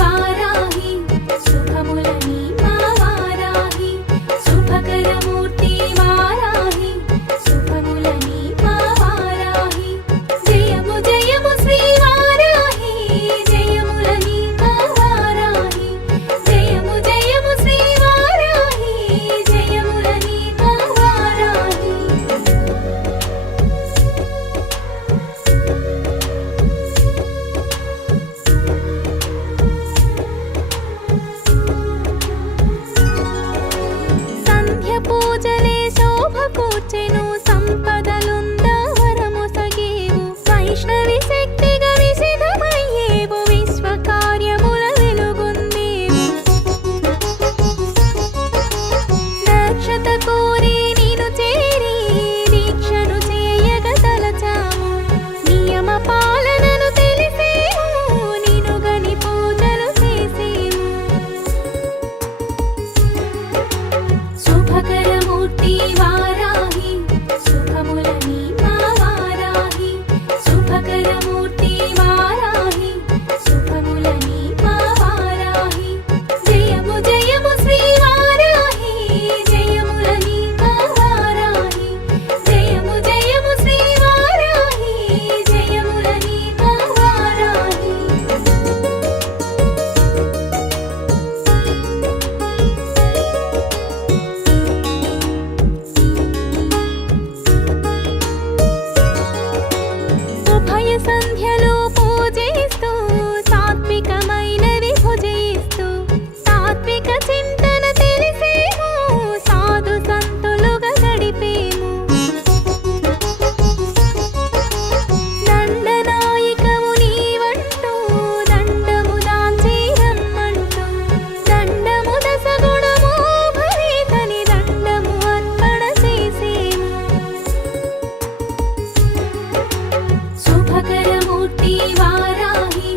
వారాహి శుభములని మా వారాహి శుభకరమూర్తి వారాహి శుభములని మా వారాహి జయము జయము శ్రీ వారాహి జయములని మా వారాహి జయము జయము శ్రీ వారాహి జయములని మా వారాహి పూజలే శోభ కూర్చెను సంపదలుంద వరము సగేవు వైష్ణవి శక్తిగా విసిదమయ్యేవు విశ్వ కార్యముల వెలుగొందేవు దక్షత కోరి నిను చేరి దీక్షను చేయగ తలచాము నియమ పాలనను తెలిసేము నిను గని పూజలు చేసేము శుభకరమూర్తి వారాహి శుభములని మా వారాహి శుభకరమూర్తి వారాహి శుభములని మా వారాహి జయము జయము శ్రీ వారాహి జయములని మా వారాహి జయము జయము శ్రీ వారాహి జయములని మా వారాహి ఉభయ సంధ్యలో పూజిస్తూ సాత్వికమైనవి భుజిస్తూ తాత్విక చింతన తెలిసేము సాధు సంతులుగా గడిపేము దండనాయికము నీవంటూ దండము దాల్చి రమ్మంటూ దండము దశగుణము భవేతని దండము అర్పణ చేసేము శుభకరమూర్తి వారాహి